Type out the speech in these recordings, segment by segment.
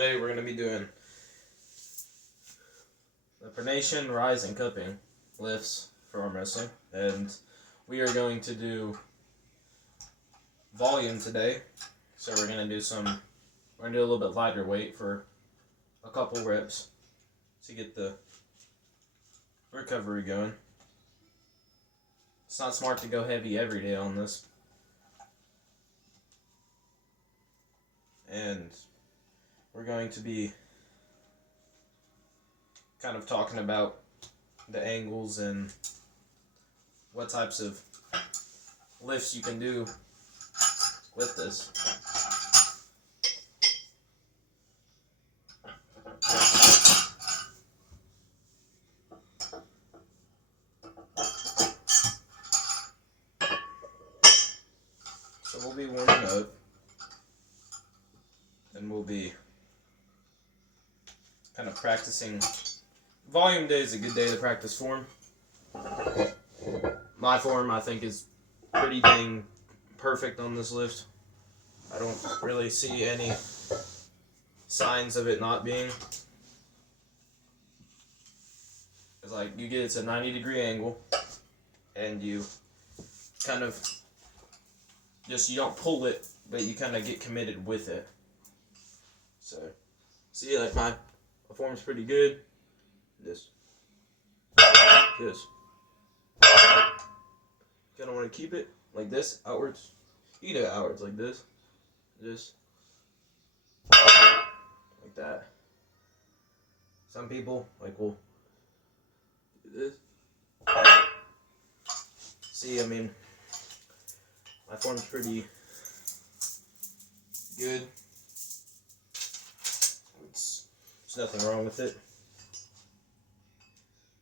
Today we're going to be doing the pronation, rise, and cupping lifts for arm wrestling. And we are going to do volume today. So we're going to do a little bit lighter weight for a couple reps to get the recovery going. It's not smart to go heavy every day on this. And we're going to be kind of talking about the angles and what types of lifts you can do with this. So we'll be warming up, and we'll be kind of practicing. Volume day is a good day to practice form. My form, I think, is pretty dang perfect on this lift. I don't really see any signs of it not being. It's like you get it's a 90-degree angle, and you kind of you don't pull it, but you kind of get committed with it. So, see, like my form's pretty good. This. Kind of want to keep it like this, outwards. You can do it outwards like this. Just like that. Some people will do this. See, I mean, my form's pretty good. There's nothing wrong with it.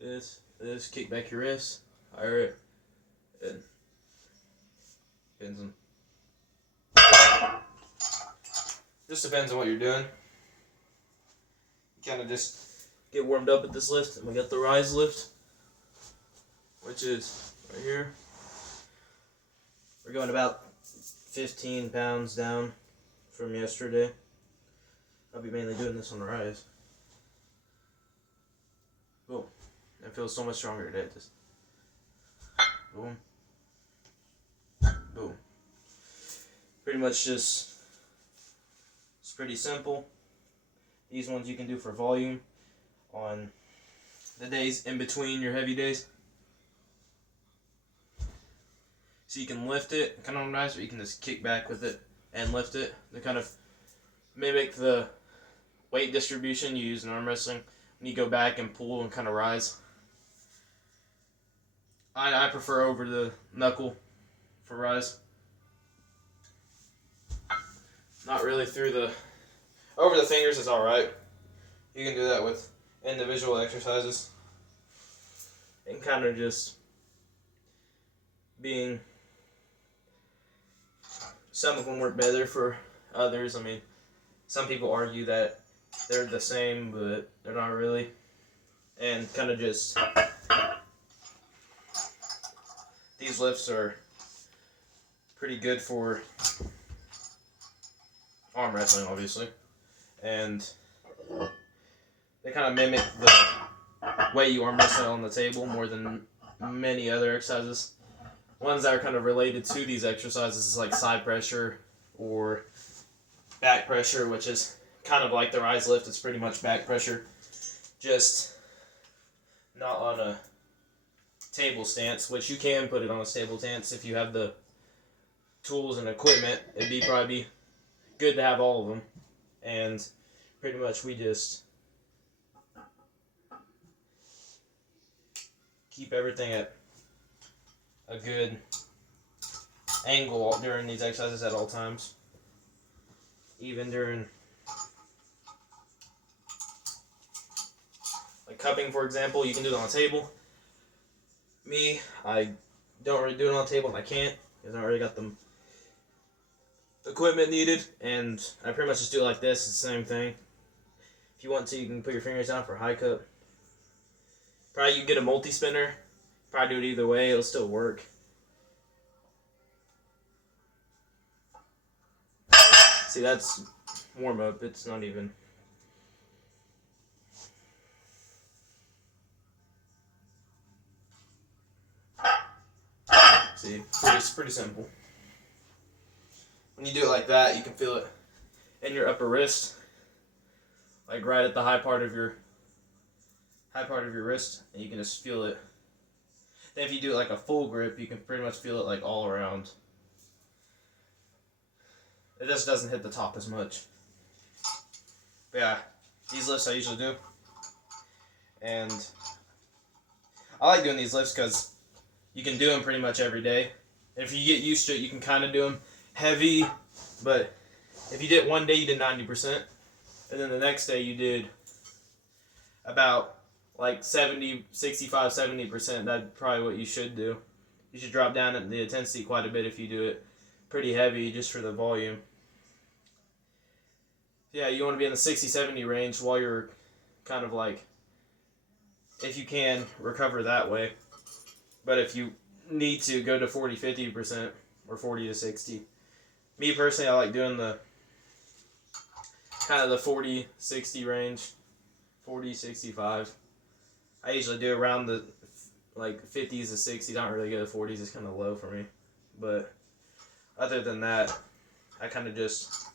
This, kick back your wrist, higher it, and pins them. Just depends on what you're doing. You kind of just get warmed up at this lift, and we got the rise lift, which is right here. We're going about 15 pounds down from yesterday. I'll be mainly doing this on the rise. Boom. It feels so much stronger today. Just boom. Boom. Pretty much it's pretty simple. These ones you can do for volume on the days in between your heavy days. So you can lift it kind of on rise, or you can just kick back with it and lift it to kind of mimic the weight distribution you use in arm wrestling when you go back and pull and kind of rise. I prefer over the knuckle for rise. Not really through the... Over the fingers is alright. You can do that with individual exercises. And kind of just being... Some of them work better for others. I mean, some people argue that they're the same, but they're not really. And kind of just... These lifts are pretty good for arm wrestling, obviously. And they kind of mimic the way you arm wrestle on the table more than many other exercises. Ones that are kind of related to these exercises is like side pressure or back pressure, which is kind of like the rise lift. It's pretty much back pressure, just not on a table stance, which you can put it on a table stance if you have the tools and equipment. It'd probably be good to have all of them. And pretty much we just keep everything at a good angle during these exercises at all times. Even during like cupping, for example, you can do it on a table. Me, I don't really do it on the table, and I can't because I already got the equipment needed, and I pretty much just do it like this. It's the same thing. If you want to, you can put your fingers down for a high cup. Probably you can get a multi-spinner. Probably do it either way, it'll still work. See, that's warm up. It's not even See, it's pretty simple. When you do it like that, you can feel it in your upper wrist, like right at the high part of your wrist, and you can just feel it. Then if you do it like a full grip, you can pretty much feel it like all around. It just doesn't hit the top as much. But yeah, these lifts I usually do. And I like doing these lifts because you can do them pretty much every day. If you get used to it, you can kind of do them heavy. But if you did one day, you did 90%. And then the next day, you did about like 70%. That's probably what you should do. You should drop down the intensity quite a bit if you do it pretty heavy just for the volume. Yeah, you want to be in the 60-70 range while you're kind of like, if you can, recover that way. But if you need to, go to 40-50% or 40-60. Me personally, I like doing the kind of the 40-60 range, 40-65. I usually do around the like 50s to 60s. I don't really go to 40s. It's kind of low for me. But other than that, I kind of just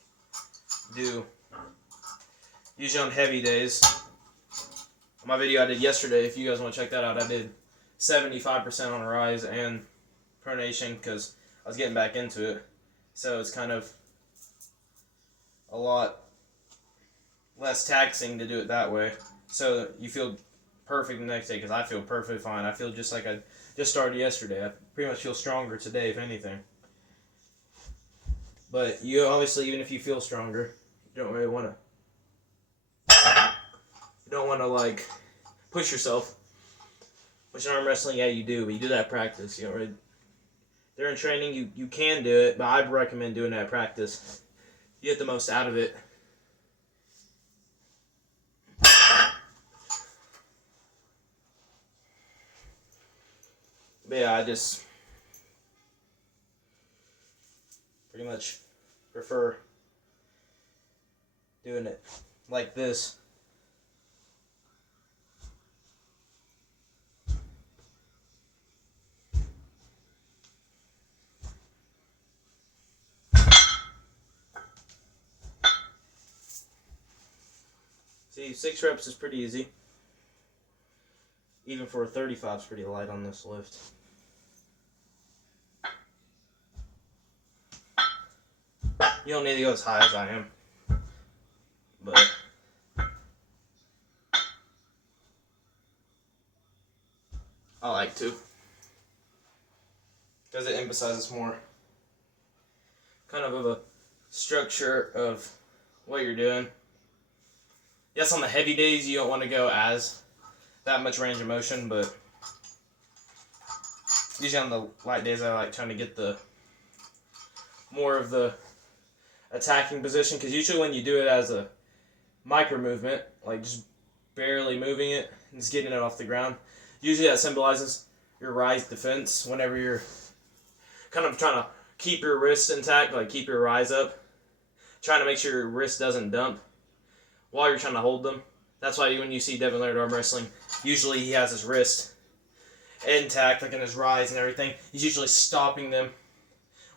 do, usually on heavy days. On my video I did yesterday, if you guys want to check that out, I did 75% on a rise and pronation because I was getting back into it. So it's kind of a lot less taxing to do it that way. So you feel perfect the next day, because I feel perfectly fine. I feel just like I just started yesterday. I pretty much feel stronger today, if anything. But you obviously, even if you feel stronger, you don't really want to like push yourself. Which in arm wrestling, yeah, you do, but you do that at practice. You don't really. During training, you can do it, but I'd recommend doing that at practice. You get the most out of it. But yeah, I just pretty much prefer doing it like this. See, 6 reps is pretty easy. Even for a 35 is pretty light on this lift. You don't need to go as high as I am. But I like to. Because it emphasizes more kind of a structure of what you're doing. Yes, on the heavy days you don't want to go as that much range of motion, but usually on the light days I like trying to get the more of the attacking position, because usually when you do it as a micro movement, like just barely moving it and just getting it off the ground, usually that symbolizes your rise defense. Whenever you're kind of trying to keep your wrist intact, like keep your rise up, trying to make sure your wrist doesn't dump while you're trying to hold them. That's why when you see Devin Leonard arm wrestling, usually he has his wrist intact, like in his rise and everything. He's usually stopping them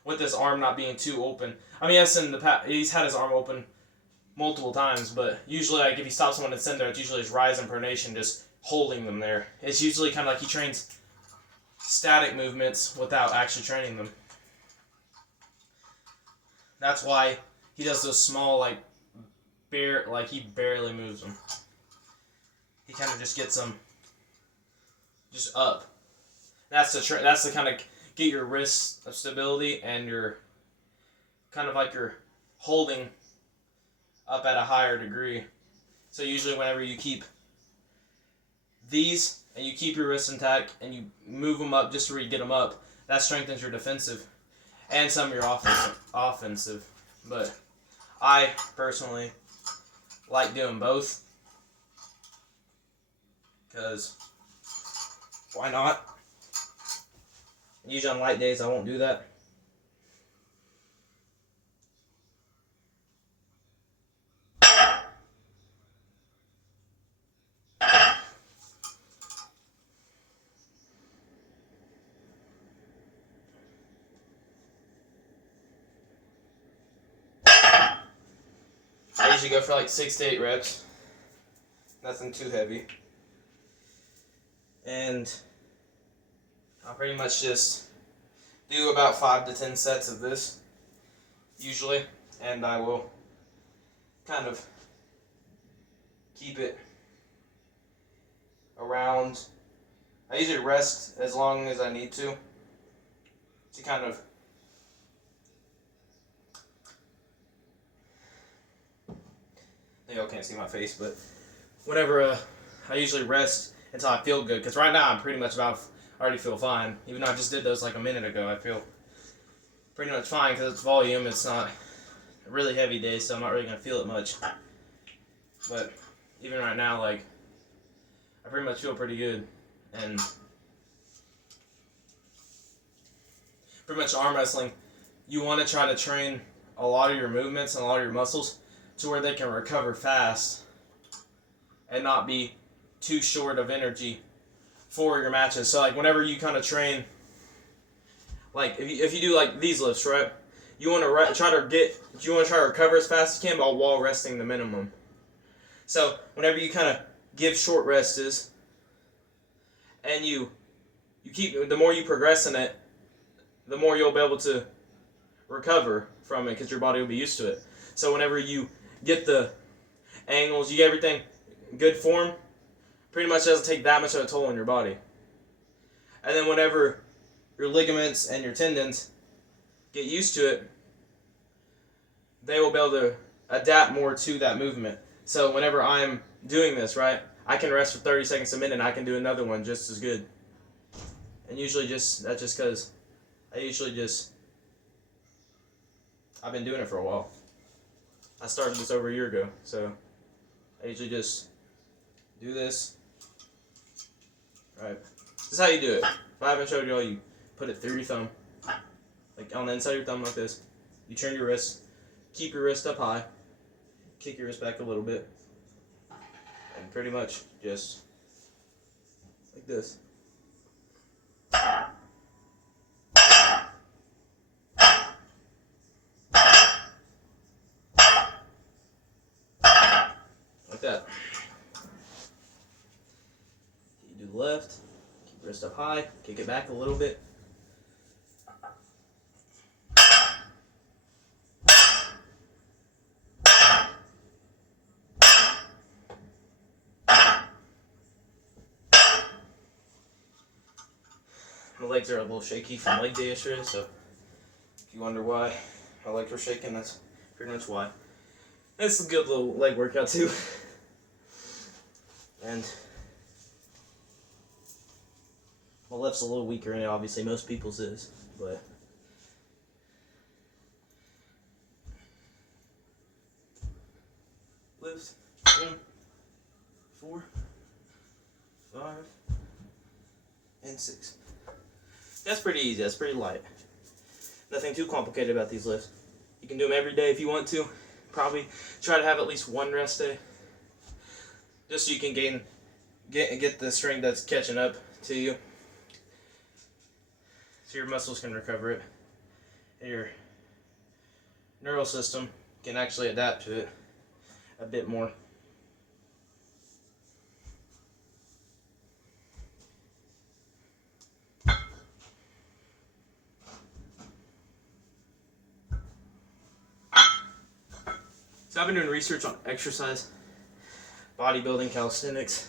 with his arm not being too open. I mean, yes, in the past, he's had his arm open multiple times, but usually, like, if he stops someone in center, it's usually his rise and pronation just holding them there. It's usually kind of like he trains static movements without actually training them. That's why he does those small, like he barely moves them. He kind of just gets them just up. That's the kind of get your wrist of stability, and you're kind of like you're holding up at a higher degree. So usually whenever you keep these and you keep your wrists intact and you move them up just to get them up, that strengthens your defensive and some of your offensive. But I personally like doing both, because why not? Usually on light days I won't do that. usually go for like 6 to 8 reps. Nothing too heavy. And I'll pretty much just do about 5 to 10 sets of this, usually. And I will kind of keep it around. I usually rest as long as I need to kind of y'all can't see my face, but whenever I usually rest until I feel good, because right now I'm pretty much already feel fine. Even though I just did those like a minute ago, I feel pretty much fine because it's volume. It's not a really heavy day, so I'm not really going to feel it much. But even right now, like, I pretty much feel pretty good. And pretty much arm wrestling, you want to try to train a lot of your movements and a lot of your muscles to where they can recover fast and not be too short of energy for your matches. So like whenever you kind of train, like if you do like these lifts, right? You want to try to recover as fast as you can while resting the minimum. So whenever you kind of give short rests, and you keep, the more you progress in it, the more you'll be able to recover from it because your body will be used to it. So whenever you get the angles, you get everything good form, pretty much doesn't take that much of a toll on your body. And then whenever your ligaments and your tendons get used to it, they will be able to adapt more to that movement. So whenever I'm doing this, right, I can rest for 30 seconds a minute and I can do another one just as good. And usually that's just because I've been doing it for a while. I started this over a year ago, so I usually just do this. Right. This is how you do it. If I haven't showed y'all, you put it through your thumb, like on the inside of your thumb like this. You turn your wrist, keep your wrist up high, kick your wrist back a little bit, and pretty much just like this. Like that. You do the left, keep your wrist up high, kick it back a little bit. My legs are a little shaky from leg day yesterday, so if you wonder why my legs were shaking, that's pretty much why. It's a good little leg workout too. And my left's a little weaker than obviously most people's is, but lifts 1, 4, 5, and 6. That's pretty easy. That's pretty light. Nothing too complicated about these lifts. You can do them every day if you want to. Probably try to have at least one rest day, just so you can get the strength that's catching up to you, so your muscles can recover it, and your neural system can actually adapt to it a bit more. So I've been doing research on exercise, bodybuilding, calisthenics,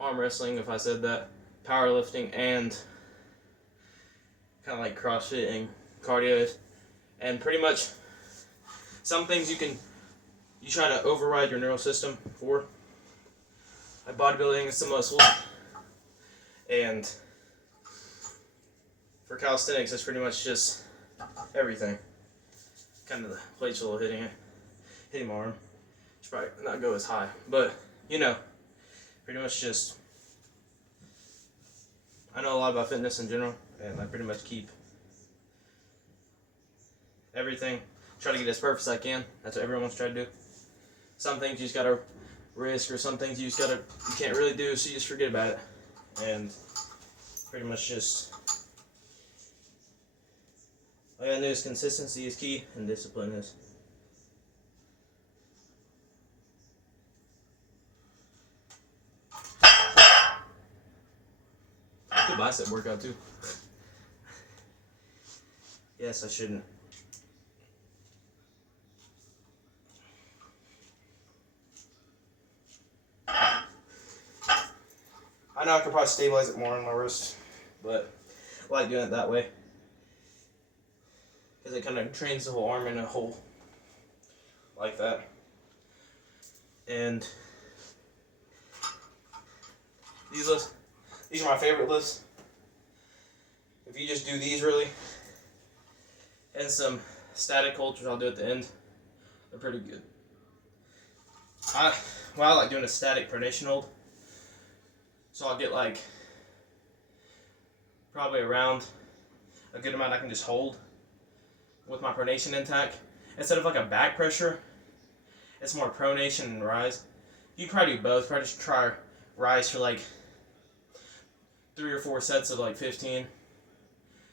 arm wrestling, if I said that, powerlifting, and kind of like CrossFit and cardio. And pretty much some things you try to override your neural system for. Like bodybuilding is the muscles, and for calisthenics it's pretty much just everything. Kind of the plates a little hitting my arm. Should probably not go as high, but you know, pretty much just, I know a lot about fitness in general, and I pretty much keep everything, try to get as perfect as I can. That's what everyone's trying to do. Some things you just gotta risk, or some things you can't really do, so you just forget about it. And pretty much just, all I gotta do is consistency is key, and discipline is. bicep workout too. Yes, I shouldn't. I know I could probably stabilize it more on my wrist, but I like doing it that way because it kind of trains the whole arm in a whole like that. And these are my favorite lifts. If you just do these really, and some static holds, which I'll do at the end, they're pretty good. I like doing a static pronation hold. So I'll get like probably around a good amount I can just hold with my pronation intact. Instead of like a back pressure, it's more pronation and rise. You can probably do both. Probably just try rise for like 3 or 4 sets of like 15.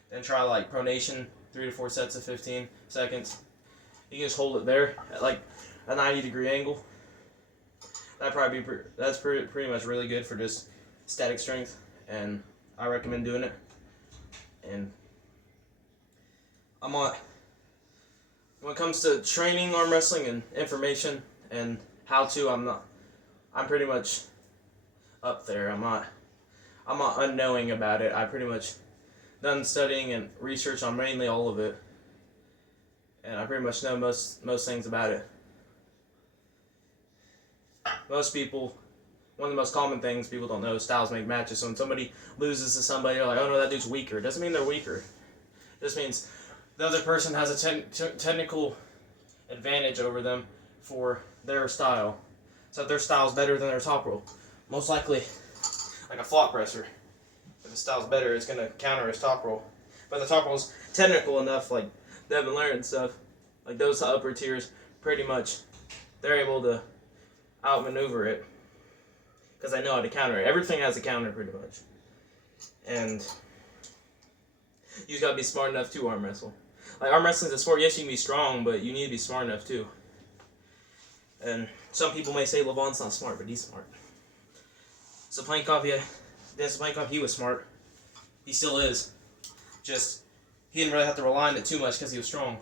Then try like pronation 3 to 4 sets of 15 seconds. You can just hold it there at like a 90-degree angle. That's pretty much really good for just static strength, and I recommend doing it. And when it comes to training arm wrestling and information and how to, I'm pretty much up there. I'm not unknowing about it. I pretty much done studying and research on mainly all of it, and I pretty much know most things about it. Most people, one of the most common things people don't know is styles make matches. So when somebody loses to somebody, they're like, oh no, that dude's weaker. It doesn't mean they're weaker. It just means the other person has a technical advantage over them for their style. So if their style's better than their top roll, most likely, like a flop presser, if the style's better, it's going to counter his top roll. But the top roll's technical enough, like Devin Leonard and stuff, like those upper tiers, pretty much, they're able to outmaneuver it because I know how to counter it. Everything has a counter pretty much. And you just gotta be smart enough to arm wrestle. Like, arm wrestling's a sport, yes, you can be strong, but you need to be smart enough too. And some people may say Levon's not smart, but he's smart. So Dennis Plankov, he was smart. He still is. Just, he didn't really have to rely on it too much because he was strong.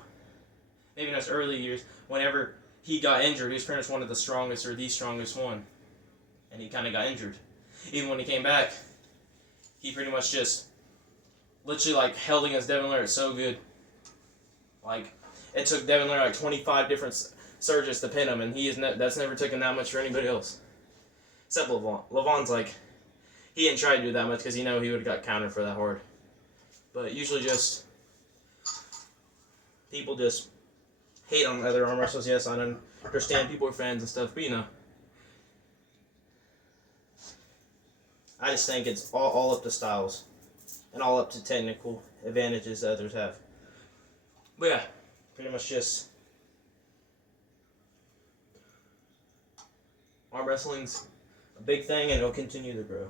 Maybe in his early years, whenever he got injured, he was pretty much one of the strongest or the strongest one. And he kind of got injured. Even when he came back, he pretty much just literally like held against Devin Leonard so good. Like, it took Devin Leonard like 25 different surges to pin him, and that's never taken that much for anybody else. Except Levon. Levon's like, he didn't try to do that much because he know he would have got countered for that hard. But usually just, people just hate on other arm wrestlers. Yes, I understand people are fans and stuff, but you know. I just think it's all up to styles and all up to technical advantages that others have. But yeah, pretty much just arm wrestling's a big thing and it'll continue to grow.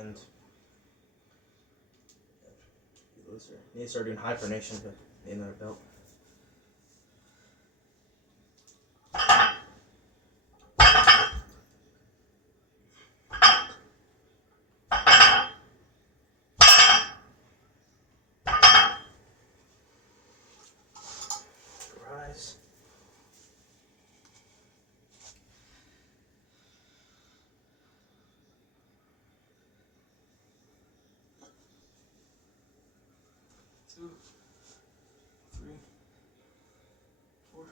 And need to start doing hypernation to get another belt. Rise. Two, 3, 4,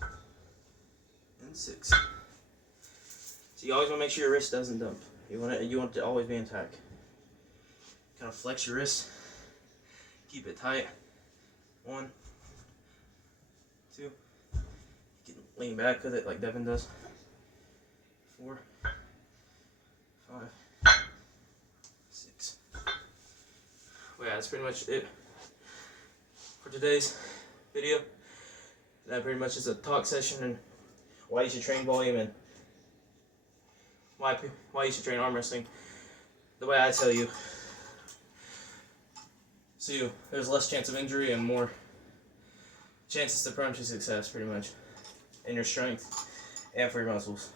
5, and 6. So you always want to make sure your wrist doesn't dump. You want it to always be intact. Kind of flex your wrist. Keep it tight. 1, 2. You can lean back with it like Devin does. 4, 5, 6. Well, yeah, that's pretty much it for today's video. That pretty much is a talk session and why you should train volume and why you should train arm wrestling. the way I tell you. So there's less chance of injury and more chances to prone to success, pretty much, in your strength and for your muscles.